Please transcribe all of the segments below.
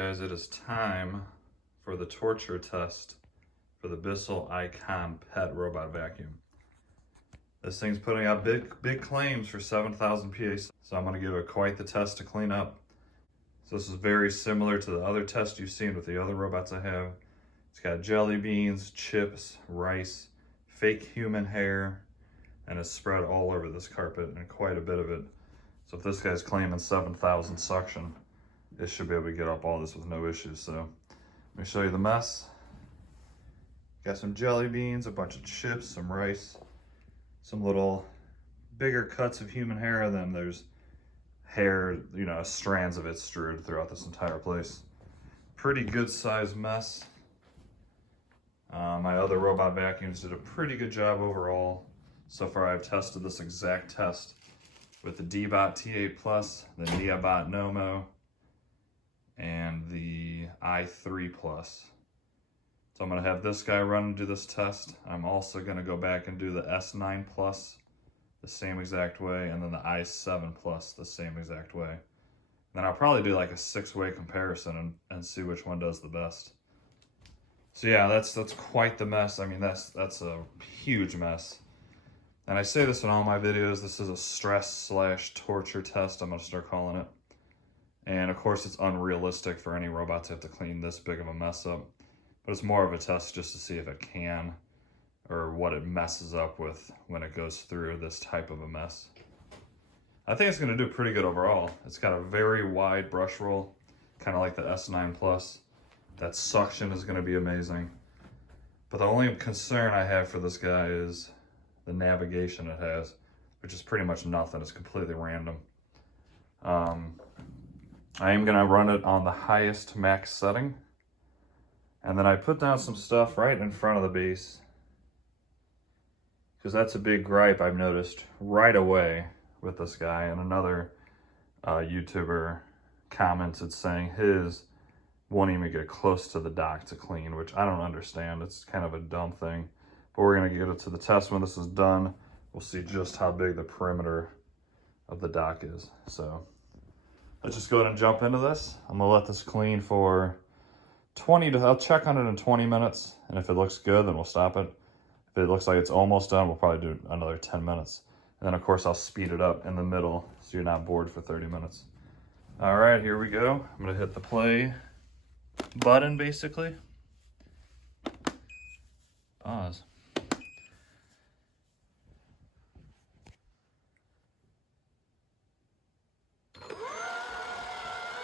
guys, it is time for the torture test for the Bissell IconPet Robot Vacuum. This thing's putting out big claims for 7,000 PA, so I'm going to give it quite the test to clean up. So this is very similar to the other test you've seen with the other robots I have. It's got jelly beans, chips, rice, fake human hair, and it's spread all over this carpet, and quite a bit of it. So if this guy's claiming 7,000 suction, it should be able to get up all this with no issues. So let me show you the mess. Got some jelly beans, a bunch of chips, some rice, some little bigger cuts of human hair, and then there's hair, you know, strands of it strewed throughout this entire place. Pretty good sized mess. My other robot vacuums did a pretty good job overall. So far I've tested this exact test with the D-Bot T8 Plus, the Neobot Nomo, and the i3 Plus. So I'm gonna have this guy run and do this test. I'm also gonna go back and do the S9 Plus the same exact way, and then the i7 Plus the same exact way. Then I'll probably do like a 6-way comparison and see which one does the best. So yeah, that's quite the mess. I mean, that's a huge mess. And I say this in all my videos, this is a stress/torture test, I'm gonna start calling it. And of course it's unrealistic for any robot to have to clean this big of a mess up. But it's more of a test just to see if it can, or what it messes up with when it goes through this type of a mess. I think it's gonna do pretty good overall. It's got a very wide brush roll, kind of like the S9 Plus. That suction is gonna be amazing. But the only concern I have for this guy is the navigation it has, which is pretty much nothing. It's completely random. I am gonna run it on the highest max setting. And then I put down some stuff right in front of the base, because that's a big gripe I've noticed right away with this guy. And another YouTuber commented saying his won't even get close to the dock to clean, which I don't understand. It's kind of a dumb thing. But we're gonna get it to the test when this is done. We'll see just how big the perimeter of the dock is. So let's just go ahead and jump into this. I'm gonna let this clean for I'll check on it in 20 minutes. And if it looks good, then we'll stop it. If it looks like it's almost done, we'll probably do another 10 minutes. And then of course I'll speed it up in the middle so you're not bored for 30 minutes. All right, here we go. I'm gonna hit the play button basically. Pause.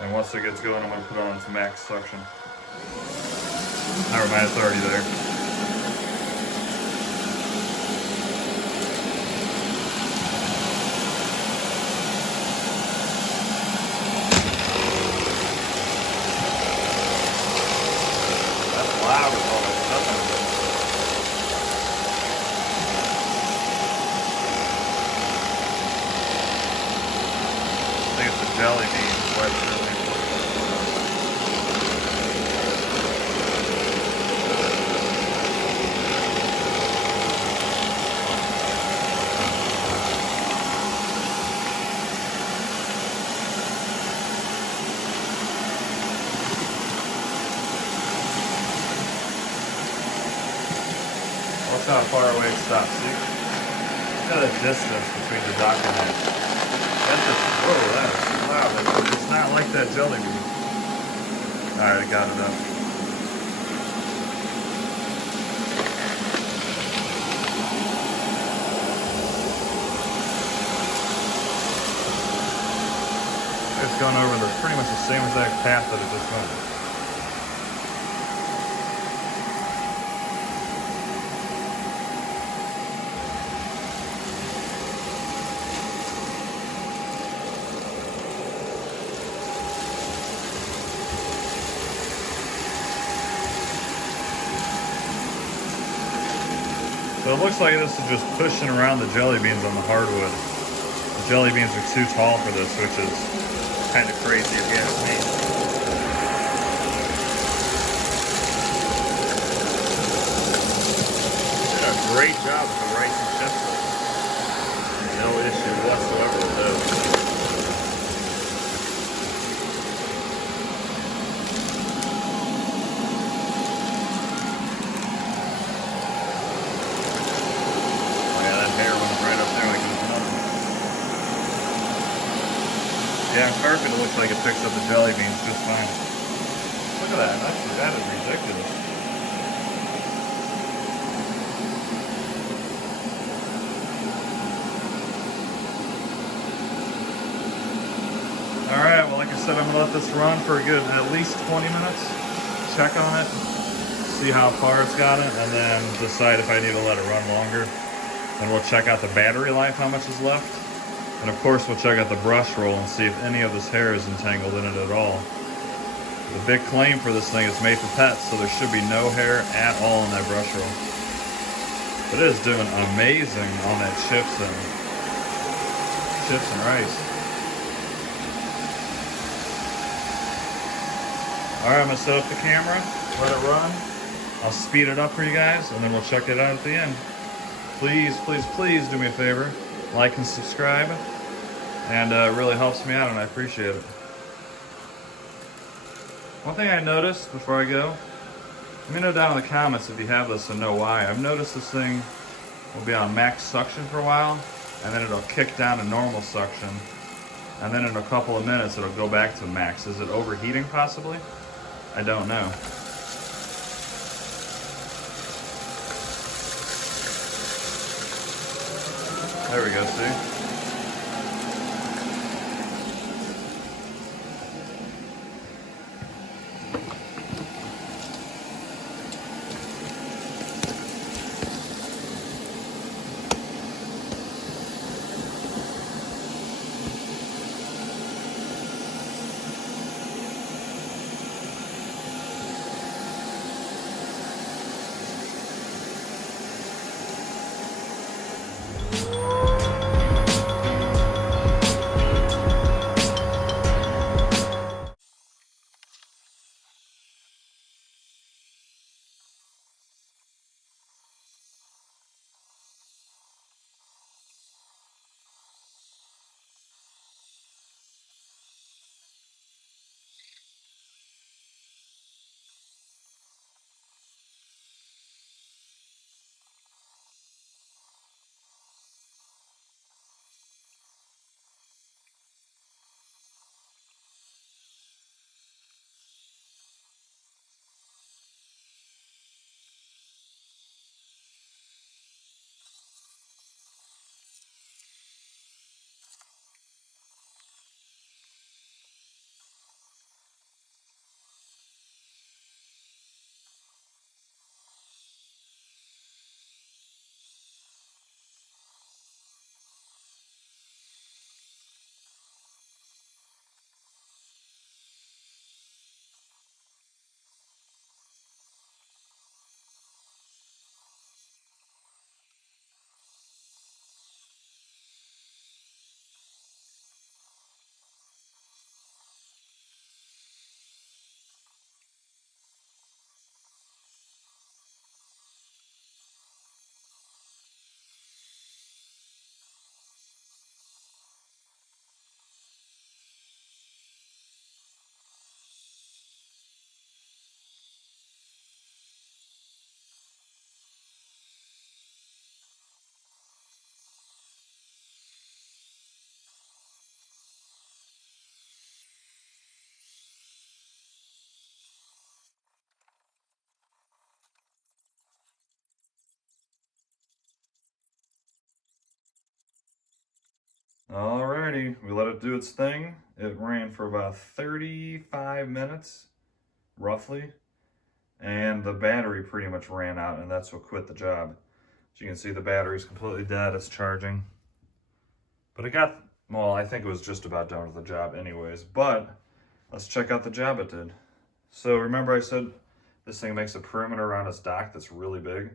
And once it gets going, I'm gonna put on its max suction. Never mind, it's already there. That's loud with all that stuff in it. I think it's the jelly beans, quite literally. That's how far away it stops. See? Look at the distance between the dock and it. That's just, whoa, that's loud. It's not like that jelly bean. Alright, I got it up. It's going over pretty much the same exact path that it just went. So it looks like this is just pushing around the jelly beans on the hardwood. The jelly beans are too tall for this, which is kind of crazy if you ask me. Did a great job with the rice and chips. No issue whatsoever with those. down carpet, it looks like it picks up the jelly beans just fine. Look at that, that is ridiculous. Alright, well like I said, I'm going to let this run for a good at least 20 minutes. Check on it, see how far it's got it, and then decide if I need to let it run longer. And we'll check out the battery life, how much is left. And of course we'll check out the brush roll and see if any of this hair is entangled in it at all. The big claim for this thing is made for pets, so there should be no hair at all in that brush roll. But it is doing amazing on that chips and rice. Alright, I'm going to set up the camera, let it run. I'll speed it up for you guys, and then we'll check it out at the end. Please, please, please do me a favor. Like and subscribe. And it really helps me out, and I appreciate it. One thing I noticed before I go, let me know down in the comments if you have this and know why. I've noticed this thing will be on max suction for a while, and then it'll kick down to normal suction, and then in a couple of minutes it'll go back to max. Is it overheating possibly? I don't know. There we go, see? Alrighty, we let it do its thing. It ran for about 35 minutes, roughly, and the battery pretty much ran out, and that's what quit the job. As you can see, the battery's completely dead, it's charging. But it got, well, I think it was just about done with the job anyways, but let's check out the job it did. So remember I said this thing makes a perimeter around its dock that's really big?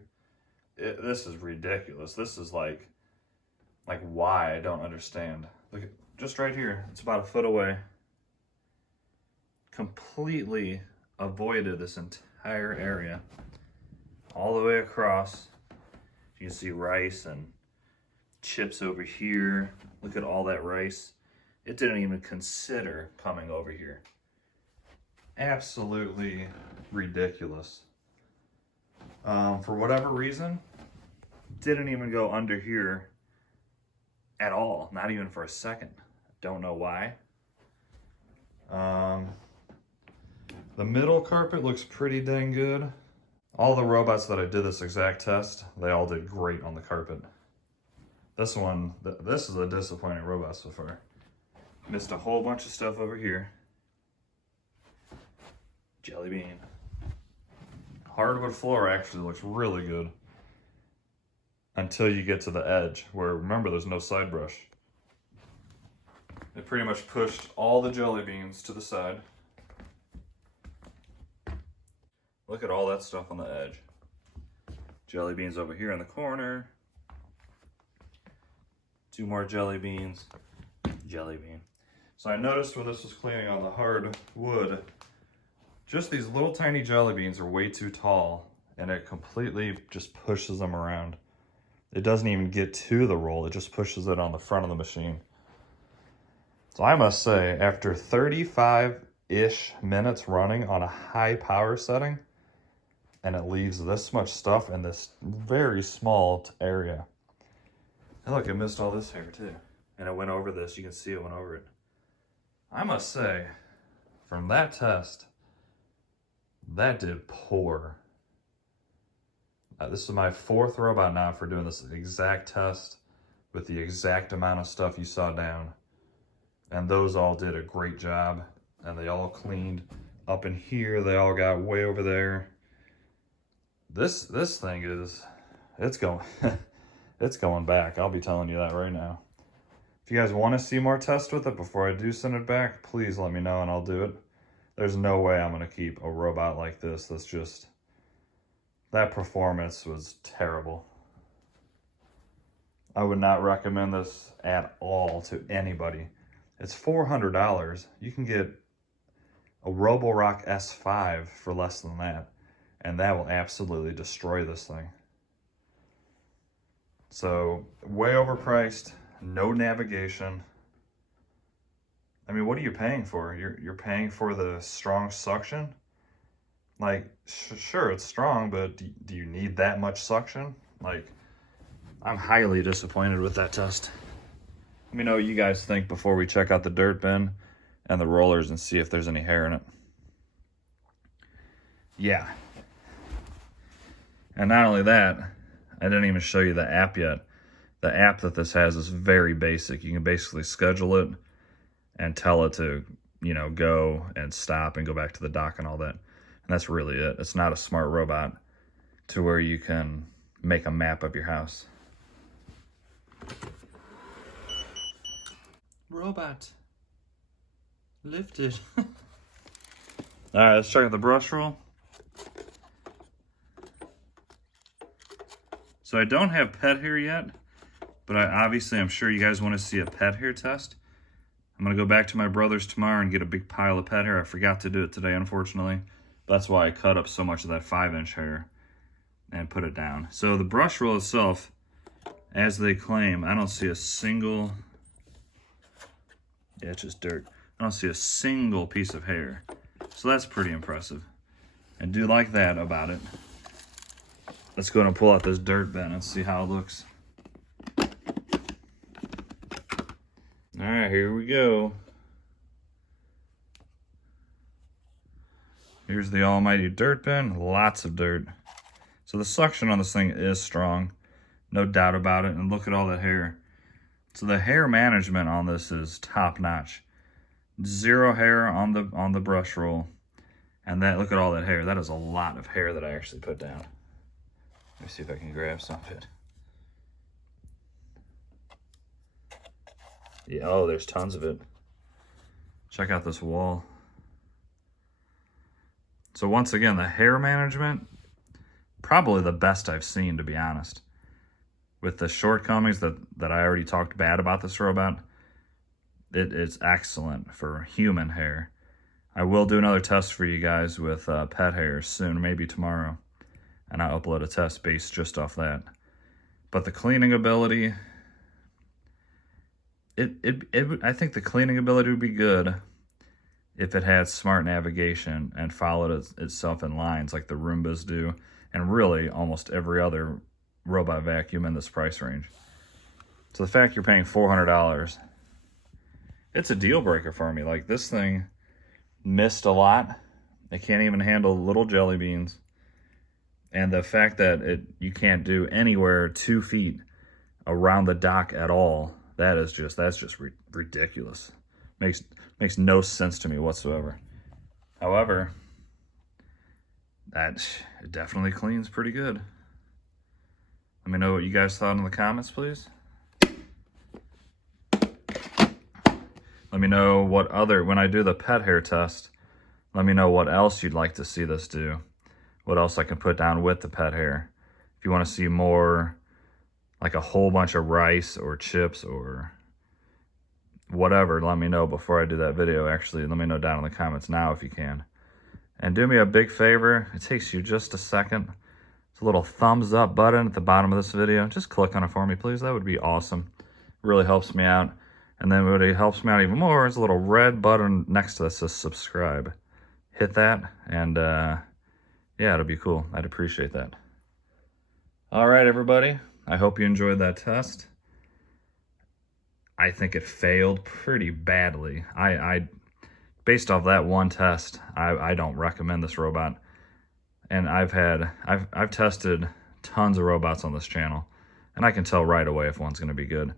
This is ridiculous. This is like why, I don't understand. Look at, just right here, it's about a foot away. Completely avoided this entire area. All the way across. You can see rice and chips over here. Look at all that rice. It didn't even consider coming over here. Absolutely ridiculous. For whatever reason, didn't even go under here at all, not even for a second. Don't know why. The middle carpet looks pretty dang good. All the robots that I did this exact test, they all did great on the carpet. This one, this is a disappointing robot so far. Missed a whole bunch of stuff over here. Jelly bean. Hardwood floor actually looks really good. Until you get to the edge, where remember there's no side brush. It pretty much pushed all the jelly beans to the side. Look at all that stuff on the edge. Jelly beans over here in the corner. 2 more jelly beans. Jelly bean. So I noticed when this was cleaning on the hard wood, just these little tiny jelly beans are way too tall, and it completely just pushes them around. It doesn't even get to the roll, it just pushes it on the front of the machine. So I must say, after 35-ish minutes running on a high power setting, and it leaves this much stuff in this very small area. And look, it missed all this hair too. And it went over this, you can see it went over it. I must say, from that test, that did poor. This is my 4th robot now for doing this exact test with the exact amount of stuff you saw down. And those all did a great job. And they all cleaned up in here. They all got way over there. This thing is, it's going, it's going back. I'll be telling you that right now. If you guys want to see more tests with it before I do send it back, please let me know and I'll do it. There's no way I'm going to keep a robot like this that's just... That performance was terrible. I would not recommend this at all to anybody. It's $400. You can get a Roborock S5 for less than that, and that will absolutely destroy this thing. So, way overpriced, no navigation. I mean, what are you paying for? You're paying for the strong suction? Like, sure, it's strong, but do you need that much suction? Like, I'm highly disappointed with that test. Let me know what you guys think before we check out the dirt bin and the rollers and see if there's any hair in it. Yeah. And not only that, I didn't even show you the app yet. The app that this has is very basic. You can basically schedule it and tell it to, you know, go and stop and go back to the dock and all that. And that's really it. It's not a smart robot to where you can make a map of your house. Robot. Lifted. All right, let's check out the brush roll. So I don't have pet hair yet, but I'm sure you guys want to see a pet hair test. I'm going to go back to my brother's tomorrow and get a big pile of pet hair. I forgot to do it today, unfortunately. That's why I cut up so much of that 5-inch hair and put it down. So the brush roll itself, as they claim, I don't see a single, yeah, it's just dirt. I don't see a single piece of hair. So that's pretty impressive. I do like that about it. Let's go ahead and pull out this dirt bin and see how it looks. All right, here we go. Here's the almighty dirt bin, lots of dirt. So the suction on this thing is strong, no doubt about it. And look at all the hair. So the hair management on this is top notch. 0 hair on the brush roll. And that, look at all that hair. That is a lot of hair that I actually put down. Let me see if I can grab some of it. Yeah, oh, there's tons of it. Check out this wall. So once again, the hair management, probably the best I've seen, to be honest. With the shortcomings that I already talked bad about this robot, it is excellent for human hair. I will do another test for you guys with pet hair soon, maybe tomorrow. And I'll upload a test based just off that. But the cleaning ability, I think the cleaning ability would be good if it had smart navigation and followed itself in lines like the Roombas do, and really almost every other robot vacuum in this price range. So the fact you're paying $400, it's a deal breaker for me. Like, this thing, missed a lot. It can't even handle little jelly beans. And the fact that you can't do anywhere 2 feet around the dock at all, that's just ridiculous. Makes no sense to me whatsoever. However, it definitely cleans pretty good. Let me know what you guys thought in the comments, please. Let me know when I do the pet hair test, let me know what else you'd like to see this do. What else I can put down with the pet hair. If you want to see more, like a whole bunch of rice or chips or whatever, let me know before I do that video. Actually, let me know down in the comments now if you can. And do me a big favor. It takes you just a second. It's a little thumbs up button at the bottom of this video. Just click on it for me, please. That would be awesome. It really helps me out. And then what helps me out even more is a little red button next to this that says subscribe. Hit that, and yeah, it'll be cool. I'd appreciate that. All right, everybody. I hope you enjoyed that test. I think it failed pretty badly. Based off that one test, I don't recommend this robot. And I've tested tons of robots on this channel, and I can tell right away if one's going to be good.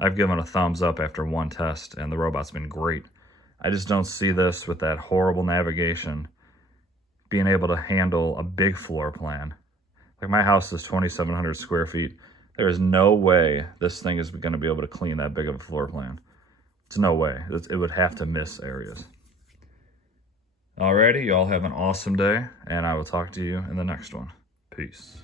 I've given a thumbs up after one test, and the robot's been great. I just don't see this with that horrible navigation being able to handle a big floor plan. Like, my house is 2,700 square feet. There is no way this thing is going to be able to clean that big of a floor plan. It's no way. It would have to miss areas. Alrighty, y'all have an awesome day, and I will talk to you in the next one. Peace.